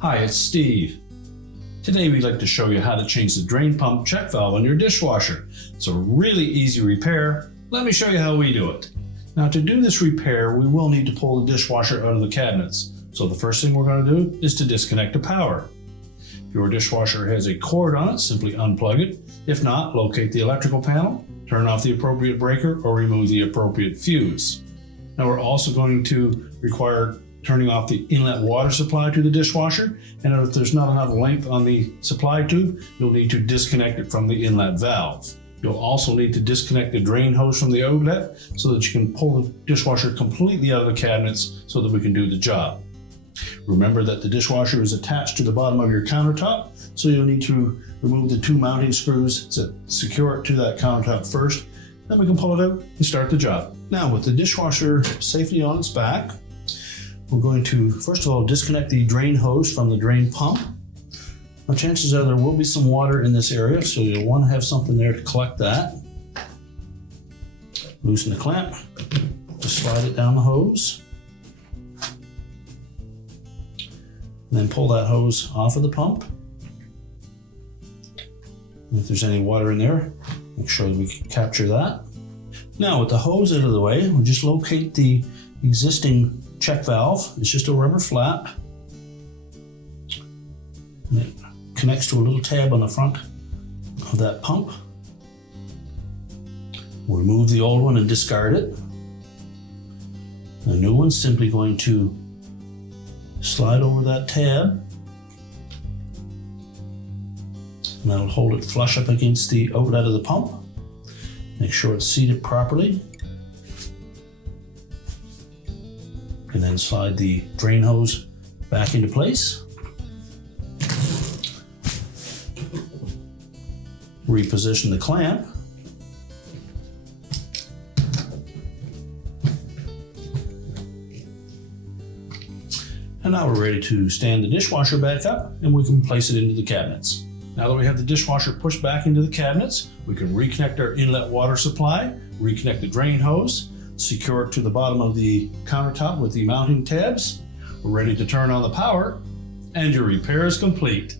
Hi, it's Steve. Today we'd like to show you how to change the drain pump check valve on your dishwasher. It's a really easy repair. Let me show you how we do it. Now, to do this repair, we will need to pull the dishwasher out of the cabinets. So the first thing we're going to do is to disconnect the power. If your dishwasher has a cord on it, simply unplug it. If not, locate the electrical panel, turn off the appropriate breaker, or remove the appropriate fuse. Now, we're also going to require turning off the inlet water supply to the dishwasher, and if there's not enough length on the supply tube, you'll need to disconnect it from the inlet valve. You'll also need to disconnect the drain hose from the outlet so that you can pull the dishwasher completely out of the cabinets so that we can do the job. Remember that the dishwasher is attached to the bottom of your countertop, so you'll need to remove the two mounting screws to secure it to that countertop first. Then we can pull it out and start the job. Now, with the dishwasher safely on its back, we're going to, first of all, disconnect the drain hose from the drain pump. Now, chances are there will be some water in this area, so you'll want to have something there to collect that. Loosen the clamp, just slide it down the hose. And then pull that hose off of the pump. And if there's any water in there, make sure that we can capture that. Now, with the hose out of the way, we'll just locate the existing check valve. It's just a rubber flap. And it connects to a little tab on the front of that pump. We'll remove the old one and discard it. The new one's simply going to slide over that tab, and that'll hold it flush up against the outlet of the pump. Make sure it's seated properly. And then slide the drain hose back into place. Reposition the clamp. And now we're ready to stand the dishwasher back up, and we can place it into the cabinets. Now that we have the dishwasher pushed back into the cabinets, we can reconnect our inlet water supply, reconnect the drain hose, secure it to the bottom of the countertop with the mounting tabs. We're ready to turn on the power, and your repair is complete.